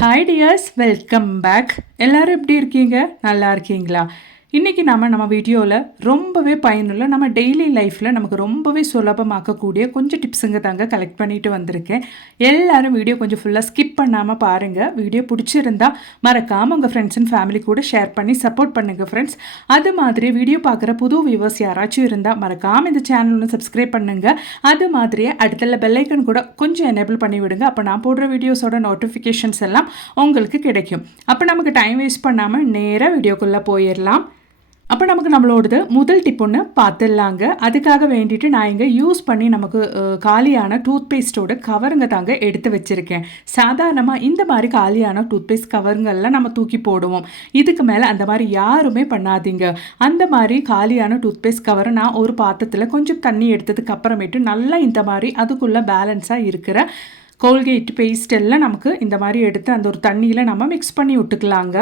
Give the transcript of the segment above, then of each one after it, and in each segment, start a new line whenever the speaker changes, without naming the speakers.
hi tears welcome back எல்லோரும் எப்படி இருக்கீங்க நல்லா இருக்கீங்களா இன்றைக்கி நாம் நம்ம வீடியோவில் ரொம்பவே பயனுள்ள நம்ம டெய்லி லைஃப்பில் நமக்கு ரொம்பவே சுலபமாக்கக்கூடிய கொஞ்சம் டிப்ஸுங்க தாங்க கலெக்ட் பண்ணிட்டு வந்திருக்கேன் எல்லோரும் வீடியோ கொஞ்சம் ஃபுல்லாக ஸ்கிப் பண்ணாமல் பாருங்கள் வீடியோ பிடிச்சிருந்தா மறக்காமல் உங்கள் ஃப்ரெண்ட்ஸ் அண்ட் ஃபேமிலி கூட ஷேர் பண்ணி சப்போர்ட் பண்ணுங்கள் ஃப்ரெண்ட்ஸ் அது மாதிரி வீடியோ பார்க்குற புது வியூவர்ஸ் யாராச்சும் இருந்தால் மறக்காமல் இந்த சேனல் ஒன்று சப்ஸ்கிரைப் பண்ணுங்கள் அது மாதிரியே அடுத்தல பெல்லைக்கன் கூட கொஞ்சம் எனேபிள் பண்ணி விடுங்க அப்போ நான் போடுற வீடியோஸோட நோட்டிஃபிகேஷன்ஸ் எல்லாம் உங்களுக்கு கிடைக்கும் அப்போ நமக்கு டைம் வேஸ்ட் பண்ணாமல் நேராக வீடியோக்குள்ளே போயிடலாம் அப்போ நமக்கு நம்மளோடது முதல் டிப் ஒன்று பார்த்துடலாங்க அதுக்காக வேண்டிட்டு நான் இங்கே யூஸ் பண்ணி நமக்கு காலியான டூத் பேஸ்ட்டோட கவருங்க தாங்க எடுத்து வச்சுருக்கேன் சாதாரணமாக இந்த மாதிரி காலியான டூத் பேஸ்ட் கவருங்கள்லாம் நம்ம தூக்கி போடுவோம் இதுக்கு மேலே அந்த மாதிரி யாருமே பண்ணாதீங்க அந்த மாதிரி காலியான டூத் பேஸ்ட் கவரை நான் ஒரு பாத்திரத்தில் கொஞ்சம் தண்ணி எடுத்ததுக்கு அப்புறமேட்டு நல்லா இந்த மாதிரி அதுக்குள்ளே பேலன்ஸாக இருக்கிற கோல்கேட் பேஸ்ட் எல்லாம் நமக்கு இந்த மாதிரி எடுத்து அந்த ஒரு தண்ணியில் நம்ம மிக்ஸ் பண்ணி விட்டுக்கலாங்க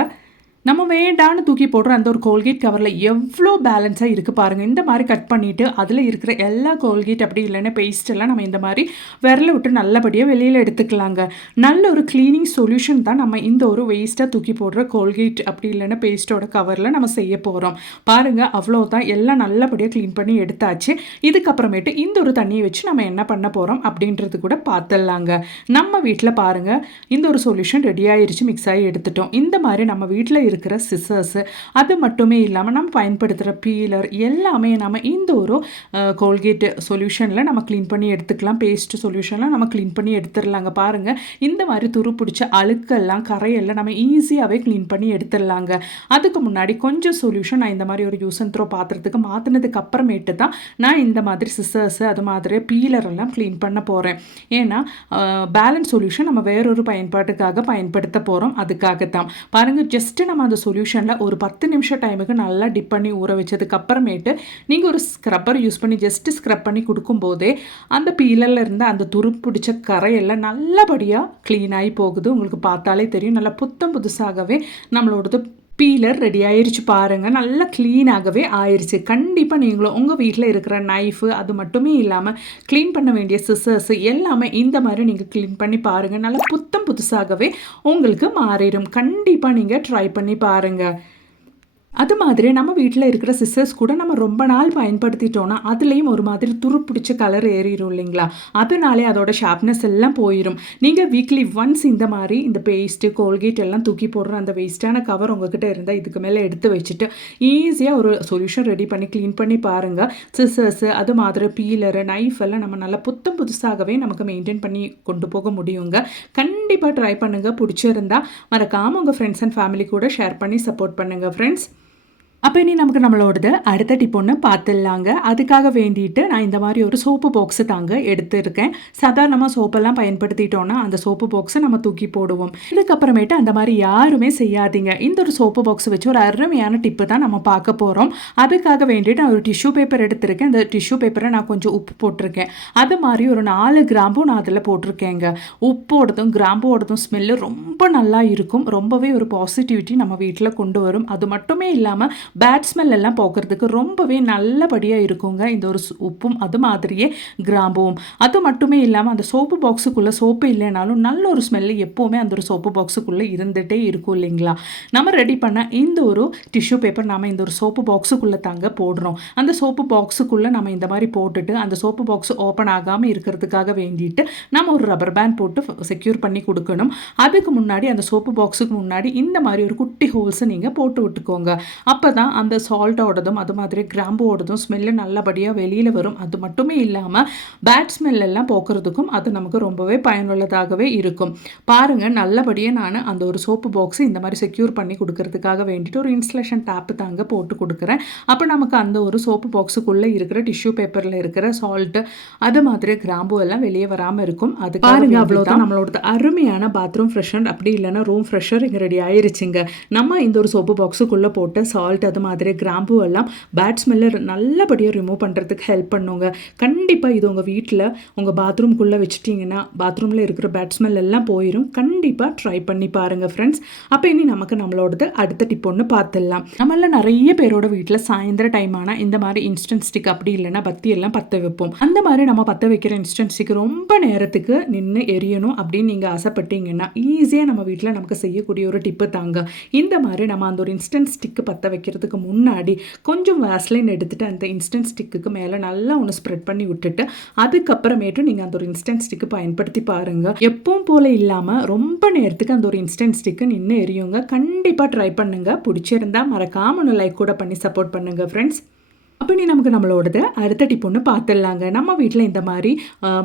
நம்ம வேண்டான்னு தூக்கி போடுற அந்த ஒரு கோல்கேட் கவரில் எவ்வளோ பேலன்ஸாக இருக்குது பாருங்கள் இந்த மாதிரி கட் பண்ணிவிட்டு அதில் இருக்கிற எல்லா கோல்கேட் அப்படி இல்லைன்னா பேஸ்டெல்லாம் நம்ம இந்த மாதிரி விரல விட்டு நல்லபடியாக வெளியில் எடுத்துக்கலாங்க நல்ல ஒரு க்ளீனிங் சொல்யூஷன் தான் நம்ம இந்த ஒரு வேஸ்ட்டாக தூக்கி போடுற கோல்கேட் அப்படி இல்லைன்னா பேஸ்ட்டோட கவரில் நம்ம செய்ய போகிறோம் பாருங்கள் அவ்வளோதான் எல்லாம் நல்லபடியாக க்ளீன் பண்ணி எடுத்தாச்சு இதுக்கப்புறமேட்டு இந்த ஒரு தண்ணியை வச்சு நம்ம என்ன பண்ண போகிறோம் அப்படின்றது கூட பார்த்துடலாங்க நம்ம வீட்டில் பாருங்கள் இந்த ஒரு சொல்யூஷன் ரெடி ஆகிடுச்சு மிக்ஸ் ஆகி எடுத்துட்டோம் இந்த மாதிரி நம்ம வீட்டில் இருக்கிற சிசர்ஸு அது மட்டுமே இல்லாமல் நம்ம பயன்படுத்துகிற பீலர் எல்லாமே நம்ம இந்த ஒரு கோல்கேட் சொல்யூஷனில் நம்ம க்ளீன் பண்ணி எடுத்துக்கலாம் பேஸ்ட் சொல்யூஷனில் நம்ம க்ளீன் பண்ணி எடுத்துடலாங்க பாருங்கள் இந்த மாதிரி துரு பிடிச்ச அழுக்கெல்லாம் கரையெல்லாம் நம்ம ஈஸியாகவே க்ளீன் பண்ணி எடுத்துடலாங்க அதுக்கு முன்னாடி கொஞ்சம் சொல்யூஷன் நான் இந்த மாதிரி ஒரு யூஸ் அண்ட் த்ரோ பாத்திரத்துக்கு மாற்றினதுக்கு அப்புறமேட்டு தான் நான் இந்த மாதிரி சிசர்ஸ் அது மாதிரி பீலர் எல்லாம் க்ளீன் பண்ண போகிறேன் ஏன்னா பேலன்ஸ் சொல்யூஷன் நம்ம வேறொரு பயன்பாட்டுக்காக பயன்படுத்த போகிறோம் அதுக்காக தான் பாருங்கள் ஜஸ்ட்டு நம்ம அந்த சொல்யூஷனில் ஒரு பத்து நிமிஷம் டைமுக்கு நல்லா டிப் பண்ணி ஊற வச்சதுக்கப்புறமேட்டு நீங்கள் ஒரு ஸ்க்ரப்பர் யூஸ் பண்ணி ஜஸ்ட்டு ஸ்க்ரப் பண்ணி கொடுக்கும்போதே அந்த பீலரில் இருந்த அந்த துரு பிடிச்ச கரையெல்லாம் நல்லபடியாக க்ளீனாகி போகுது உங்களுக்கு பார்த்தாலே தெரியும் நல்லா புத்தம் புதுசாகவே நம்மளோடது பீலர் ரெடி ஆயிடுச்சு பாருங்கள் நல்லா க்ளீனாகவே ஆயிடுச்சு கண்டிப்பாக நீங்களும் உங்கள் வீட்டில் இருக்கிற நைஃபு அது மட்டுமே இல்லாமல் க்ளீன் பண்ண வேண்டிய சிசர்ஸ் எல்லாமே இந்த மாதிரி நீங்கள் க்ளீன் பண்ணி பாருங்கள் நல்லா புத்தம் புதுசாகவே உங்களுக்கு மாறிடும் கண்டிப்பாக நீங்கள் ட்ரை பண்ணி பாருங்கள் அது மாதிரி நம்ம வீட்டில் இருக்கிற சிஸ்டர்ஸ் கூட நம்ம ரொம்ப நாள் பயன்படுத்திட்டோம்னா அதுலேயும் ஒரு மாதிரி துரு பிடிச்ச கலர் ஏறிடும் இல்லைங்களா அதனாலே அதோட ஷார்ப்னஸ் எல்லாம் போயிடும் நீங்கள் வீக்லி ஒன்ஸ் இந்த மாதிரி இந்த பேஸ்ட்டு கோல்கேட் எல்லாம் தூக்கி போடுற அந்த வேஸ்ட்டான கவர் உங்ககிட்ட இருந்தால் இதுக்கு மேலே எடுத்து வச்சுட்டு ஈஸியாக ஒரு சொல்யூஷன் ரெடி பண்ணி க்ளீன் பண்ணி பாருங்கள் சிஸ்டர்ஸு அது மாதிரி பீலரு நைஃப் எல்லாம் நம்ம நல்லா புத்தம் புதுசாகவே நமக்கு மெயின்டைன் பண்ணி கொண்டு போக முடியுங்க கண்டிப்பாக ட்ரை பண்ணுங்கள் பிடிச்சிருந்தா மறக்காமல் உங்கள் ஃப்ரெண்ட்ஸ் அண்ட் ஃபேமிலி கூட ஷேர் பண்ணி சப்போர்ட் பண்ணுங்கள் ஃப்ரெண்ட்ஸ் அப்போ இனி நமக்கு நம்மளோடது அடுத்த டிப் ஒன்று பார்த்துடலாங்க அதுக்காக வேண்டிட்டு நான் இந்த மாதிரி ஒரு சோப்பு பாக்ஸு தாங்க எடுத்துருக்கேன் சாதாரணமாக சோப்பெல்லாம் பயன்படுத்திட்டோன்னா அந்த சோப்பு பாக்ஸை நம்ம தூக்கி போடுவோம் இதுக்கப்புறமேட்டு அந்த மாதிரி யாருமே செய்யாதீங்க இந்த ஒரு சோப்பு பாக்ஸ் வச்சு ஒரு அருமையான டிப்பு தான் நம்ம பார்க்க போகிறோம் அதுக்காக வேண்டிட்டு நான் ஒரு டிஷ்யூ பேப்பர் எடுத்திருக்கேன் அந்த டிஷ்யூ பேப்பரை நான் கொஞ்சம் உப்பு போட்டிருக்கேன் அது மாதிரி ஒரு நாலு கிராம்பும் நான் அதில் போட்டிருக்கேங்க உப்போடதும் கிராம்போடதும் ஸ்மெல்லு ரொம்ப நல்லா இருக்கும் ரொம்பவே ஒரு பாசிட்டிவிட்டி நம்ம வீட்டில் கொண்டு வரும் அது மட்டுமே இல்லாமல் பேட் ஸ்மெல் எல்லாம் போக்குறதுக்கு ரொம்பவே நல்லபடியாக இருக்குங்க இந்த ஒரு உப்பும் அது மாதிரியே கிராம்பும் அது மட்டுமே இல்லாமல் அந்த சோப்பு பாக்ஸுக்குள்ளே சோப்பு இல்லைனாலும் நல்ல ஒரு ஸ்மெல் எப்போவுமே அந்த ஒரு சோப்பு பாக்ஸுக்குள்ளே இருந்துகிட்டே இருக்கும் இல்லைங்களா நம்ம ரெடி பண்ண இந்த ஒரு டிஷ்யூ பேப்பர் நாம் இந்த ஒரு சோப்பு பாக்ஸுக்குள்ளே தாங்க போடுறோம் அந்த சோப்பு பாக்ஸுக்குள்ளே நம்ம இந்த மாதிரி போட்டுட்டு அந்த சோப்பு பாக்ஸ் ஓப்பன் ஆகாமல் இருக்கிறதுக்காக வேண்டிட்டு நம்ம ஒரு ரப்பர் பேண்ட் போட்டு செக்யூர் பண்ணி கொடுக்கணும் அதுக்கு முன்னாடி அந்த சோப்பு பாக்ஸுக்கு முன்னாடி இந்த மாதிரி ஒரு குட்டி ஹோல்ஸை நீங்கள் போட்டு விட்டுக்கோங்க அப்போ ஏன்னா அந்த சால்ட்டோடதும் அது மாதிரி கிராம்போடதும் ஸ்மெல்லு நல்லபடியாக வெளியில் வரும் அது மட்டுமே இல்லாமல் பேட் ஸ்மெல்லெல்லாம் போக்குறதுக்கும் அது நமக்கு ரொம்பவே பயனுள்ளதாகவே இருக்கும் பாருங்கள் நல்லபடியாக நான் அந்த ஒரு சோப்பு பாக்ஸ் இந்த மாதிரி செக்யூர் பண்ணி கொடுக்கறதுக்காக வேண்டிட்டு ஒரு இன்ஸ்டலேஷன் டேப்பு தாங்க போட்டு கொடுக்குறேன் அப்போ நமக்கு அந்த ஒரு சோப்பு பாக்ஸுக்குள்ளே இருக்கிற டிஷ்யூ பேப்பரில் இருக்கிற சால்ட்டு அது மாதிரி கிராம்பு எல்லாம் வெளியே வராமல் இருக்கும் அது பாருங்கள் அவ்வளோதான் நம்மளோட அருமையான பாத்ரூம் ஃப்ரெஷ்ஷர் அப்படி இல்லைன்னா ரூம் ஃப்ரெஷ்ஷர் இங்கே ரெடி ஆயிருச்சுங்க நம்ம இந்த ஒரு சோப்பு பாக்ஸுக்குள்ளே போட்ட சால்ட் அது மாதிரி கிராம்பு எல்லாம் பேட் ஸ்மெல்லை நல்லபடியாக ரிமூவ் பண்ணுறதுக்கு ஹெல்ப் பண்ணுங்க கண்டிப்பாக இது உங்கள் வீட்டில் உங்கள் பாத்ரூம்குள்ளே வச்சுட்டிங்கன்னா பாத்ரூமில் இருக்கிற பேட் ஸ்மெல் எல்லாம் போயிடும் கண்டிப்பாக ட்ரை பண்ணி பாருங்கள் ஃப்ரெண்ட்ஸ் அப்போ இனி நமக்கு நம்மளோடது அடுத்த டிப் ஒன்று பார்த்துடலாம் நம்மள நிறைய பேரோட வீட்டில் சாயந்தர டைம் ஆனால் இந்த மாதிரி இன்ஸ்டன்ட் ஸ்டிக் அப்படி இல்லைன்னா பத்தி எல்லாம் பற்ற வைப்போம் அந்த மாதிரி நம்ம பற்ற வைக்கிற இன்ஸ்டன்ட் ஸ்டிக் ரொம்ப நேரத்துக்கு நின்று எரியணும் அப்படின்னு நீங்கள் ஆசைப்பட்டீங்கன்னா ஈஸியாக நம்ம வீட்டில் நமக்கு செய்யக்கூடிய ஒரு டிப்பு தாங்க இந்த மாதிரி நம்ம அந்த ஒரு இன்ஸ்டன்ட் ஸ்டிக்கு பற்ற வைக்கிறது போகிறதுக்கு முன்னாடி கொஞ்சம் வேஸ்லைன் எடுத்துகிட்டு அந்த இன்ஸ்டன்ட் ஸ்டிக்கு மேலே நல்லா ஒன்று ஸ்ப்ரெட் பண்ணி விட்டுட்டு அதுக்கப்புறமேட்டும் நீங்கள் அந்த ஒரு இன்ஸ்டன்ட் ஸ்டிக்கு பயன்படுத்தி பாருங்கள் எப்பவும் போல் இல்லாமல் ரொம்ப நேரத்துக்கு அந்த ஒரு இன்ஸ்டன்ட் ஸ்டிக்கு நின்று எரியுங்க கண்டிப்பாக ட்ரை பண்ணுங்கள் பிடிச்சிருந்தா மறக்காமல் ஒன்று லைக் கூட பண்ணி சப்போர்ட் பண்ணுங்கள் ஃப்ரெண்ட்ஸ் அப்போ நீ நமக்கு நம்மளோடது அடுத்த பொண்ணு பார்த்துடலாங்க நம்ம வீட்டில் இந்த மாதிரி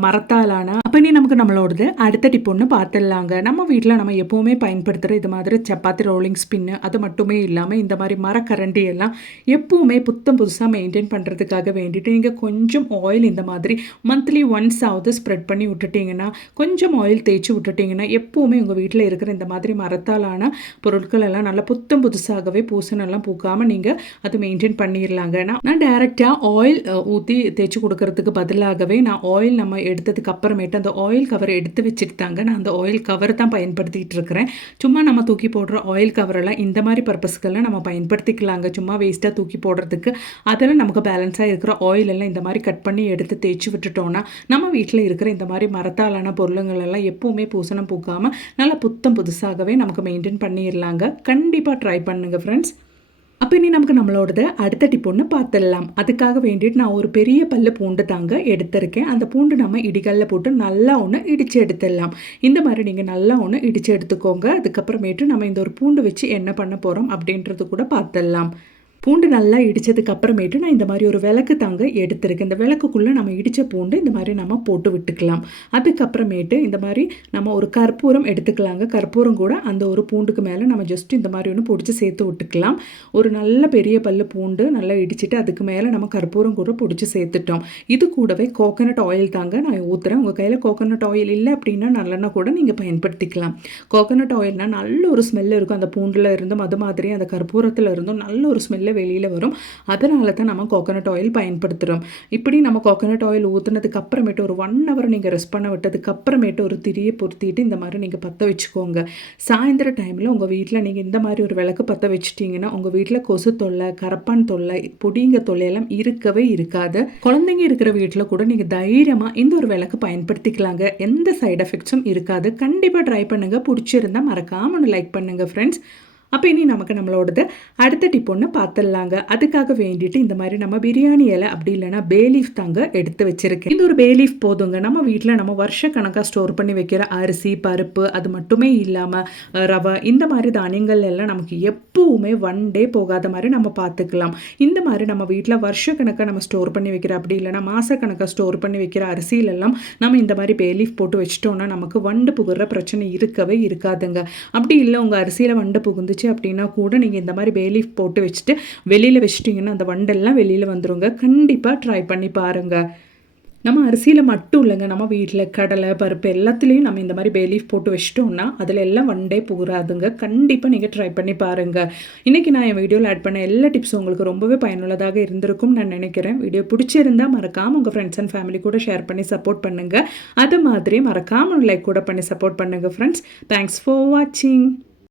மரத்தாலான அப்போ நீ நமக்கு நம்மளோடது அடுத்த பொண்ணு பார்த்துடலாங்க நம்ம வீட்டில் நம்ம எப்போவுமே பயன்படுத்துகிற இது மாதிரி சப்பாத்தி ரோலிங் ஸ்பின்னு அது மட்டுமே இல்லாமல் இந்த மாதிரி மரக்கரண்டி எல்லாம் எப்போவுமே புத்தம் புதுசாக மெயின்டைன் பண்ணுறதுக்காக வேண்டிட்டு நீங்கள் கொஞ்சம் ஆயில் இந்த மாதிரி மந்த்லி ஒன்ஸ் ஆகுது ஸ்ப்ரெட் பண்ணி விட்டுட்டிங்கன்னா கொஞ்சம் ஆயில் தேய்ச்சி விட்டுட்டிங்கன்னா எப்போவுமே உங்கள் வீட்டில் இருக்கிற இந்த மாதிரி மரத்தாலான பொருட்கள் எல்லாம் நல்லா புத்தம் புதுசாகவே பூசணெல்லாம் பூக்காமல் நீங்கள் அது மெயின்டைன் பண்ணிடலாங்க நான் டைரெக்டாக ஆயில் ஊற்றி தேய்ச்சி கொடுக்கறதுக்கு பதிலாகவே நான் ஆயில் நம்ம எடுத்ததுக்கு அப்புறமேட்டு அந்த ஆயில் கவர் எடுத்து வச்சுருந்தாங்க நான் அந்த ஆயில் கவர் தான் பயன்படுத்திகிட்டு இருக்கிறேன் சும்மா நம்ம தூக்கி போடுற ஆயில் கவரெல்லாம் இந்த மாதிரி பர்பஸ்க்கெல்லாம் நம்ம பயன்படுத்திக்கலாங்க சும்மா வேஸ்ட்டாக தூக்கி போடுறதுக்கு அதெல்லாம் நமக்கு பேலன்ஸாக இருக்கிற ஆயில் எல்லாம் இந்த மாதிரி கட் பண்ணி எடுத்து தேய்ச்சி விட்டுட்டோன்னா நம்ம வீட்டில் இருக்கிற இந்த மாதிரி மரத்தாலான பொருளுங்கள் எல்லாம் எப்போவுமே பூசணம் பூக்காமல் நல்லா புத்தம் புதுசாகவே நமக்கு மெயின்டைன் பண்ணிடலாங்க கண்டிப்பாக ட்ரை பண்ணுங்கள் ஃப்ரெண்ட்ஸ் அப்போ இனி நமக்கு நம்மளோடது அடுத்த டிப் ஒன்று பார்த்துடலாம் அதுக்காக வேண்டிட்டு நான் ஒரு பெரிய பல் பூண்டு தாங்க எடுத்திருக்கேன் அந்த பூண்டு நம்ம இடிகல்ல போட்டு நல்லா ஒன்று இடித்து எடுத்துடலாம் இந்த மாதிரி நீங்கள் நல்லா ஒன்று இடித்து எடுத்துக்கோங்க அதுக்கப்புறமேட்டு நம்ம இந்த ஒரு பூண்டு வச்சு என்ன பண்ண போகிறோம் அப்படின்றது கூட பார்த்துடலாம் பூண்டு நல்லா இடித்ததுக்கு அப்புறமேட்டு நான் இந்த மாதிரி ஒரு விளக்கு தாங்க எடுத்திருக்கேன் இந்த விளக்குக்குள்ளே நம்ம இடித்த பூண்டு இந்த மாதிரி நம்ம போட்டு விட்டுக்கலாம் அதுக்கப்புறமேட்டு இந்த மாதிரி நம்ம ஒரு கற்பூரம் எடுத்துக்கலாங்க கற்பூரம் கூட அந்த ஒரு பூண்டுக்கு மேலே நம்ம ஜஸ்ட் இந்த மாதிரி ஒன்று பிடிச்சி சேர்த்து விட்டுக்கலாம் ஒரு நல்ல பெரிய பல்லு பூண்டு நல்லா இடிச்சிட்டு அதுக்கு மேலே நம்ம கற்பூரம் கூட பிடிச்சி சேர்த்துட்டோம் இது கூடவே கோகனட் ஆயில் தாங்க நான் ஊற்றுறேன் உங்கள் கையில் கோகனட் ஆயில் இல்லை அப்படின்னா நல்லெண்ணெய் கூட நீங்கள் பயன்படுத்திக்கலாம் கோகனட் ஆயில்னால் நல்ல ஒரு ஸ்மெல் இருக்கும் அந்த பூண்டில் இருந்தும் அது மாதிரி அந்த கற்பூரத்தில் இருந்தும் நல்ல ஒரு ஸ்மெல் சைடில் வெளியில் வரும் அதனால தான் நம்ம கோகோனட் ஆயில் பயன்படுத்துகிறோம் இப்படி நம்ம கோகோனட் ஆயில் ஊற்றுனதுக்கு அப்புறமேட்டு ஒரு ஒன் ஹவர் நீங்கள் ரெஸ்ட் பண்ண விட்டதுக்கு அப்புறமேட்டு ஒரு திரியை பொருத்திட்டு இந்த மாதிரி நீங்கள் பற்ற வச்சுக்கோங்க சாயந்தர டைமில் உங்கள் வீட்டில் நீங்கள் இந்த மாதிரி ஒரு விளக்கு பற்ற வச்சுட்டிங்கன்னா உங்கள் வீட்டில் கொசு தொல்லை கரப்பான் தொல்லை பொடிங்க தொல்லையெல்லாம் இருக்கவே இருக்காது குழந்தைங்க இருக்கிற வீட்டில் கூட நீங்கள் தைரியமாக இந்த ஒரு விளக்கு பயன்படுத்திக்கலாங்க எந்த சைடு எஃபெக்ட்ஸும் இருக்காது கண்டிப்பாக ட்ரை பண்ணுங்கள் பிடிச்சிருந்தால் மறக்காமல் லைக் பண்ணுங்கள் ஃப்ரெண்ட்ஸ் அப்போ இனி நமக்கு நம்மளோடது அடுத்த டிப் ஒன்று பார்த்துடலாங்க அதுக்காக வேண்டிட்டு இந்த மாதிரி நம்ம பிரியாணி இலை அப்படி இல்லைனா பேலீஃப் தாங்க எடுத்து வச்சுருக்கேன் இது ஒரு பேலீஃப் போதுங்க நம்ம வீட்டில் நம்ம வருஷ ஸ்டோர் பண்ணி வைக்கிற அரிசி பருப்பு அது மட்டுமே இல்லாமல் ரவை இந்த மாதிரி தானியங்கள் எல்லாம் நமக்கு எப்பவுமே ஒன் டே போகாத மாதிரி நம்ம பார்த்துக்கலாம் இந்த மாதிரி நம்ம வீட்டில் வருஷ நம்ம ஸ்டோர் பண்ணி வைக்கிற அப்படி இல்லைனா மாதக்கணக்காக ஸ்டோர் பண்ணி வைக்கிற அரிசியிலெல்லாம் நம்ம இந்த மாதிரி பேலீஃப் போட்டு வச்சிட்டோம்னா நமக்கு வண்டு புகுற பிரச்சனை இருக்கவே இருக்காதுங்க அப்படி இல்லை உங்கள் அரிசியில் வண்டு புகுந்து இருந்துச்சு அப்படின்னா கூட நீங்கள் இந்த மாதிரி பேலீஃப் போட்டு வச்சுட்டு வெளியில் வச்சுட்டிங்கன்னா அந்த வண்டெல்லாம் வெளியில் வந்துடுங்க கண்டிப்பாக ட்ரை பண்ணி பாருங்கள் நம்ம அரிசியில் மட்டும் இல்லைங்க நம்ம வீட்டில் கடலை பருப்பு எல்லாத்துலேயும் நம்ம இந்த மாதிரி பேலீஃப் போட்டு வச்சிட்டோம்னா அதில் எல்லாம் வண்டே டே கண்டிப்பாக நீங்கள் ட்ரை பண்ணி பாருங்கள் இன்றைக்கி நான் என் வீடியோவில் ஆட் பண்ண எல்லா டிப்ஸும் உங்களுக்கு ரொம்பவே பயனுள்ளதாக இருந்திருக்கும் நான் நினைக்கிறேன் வீடியோ பிடிச்சிருந்தால் மறக்காமல் உங்கள் ஃப்ரெண்ட்ஸ் அண்ட் ஃபேமிலி கூட ஷேர் பண்ணி சப்போர்ட் பண்ணுங்கள் அது மாதிரி மறக்காமல் லைக் கூட பண்ணி சப்போர்ட் பண்ணுங்கள் ஃப்ரெண்ட்ஸ் தேங்க்ஸ் ஃபார் வாட்சிங்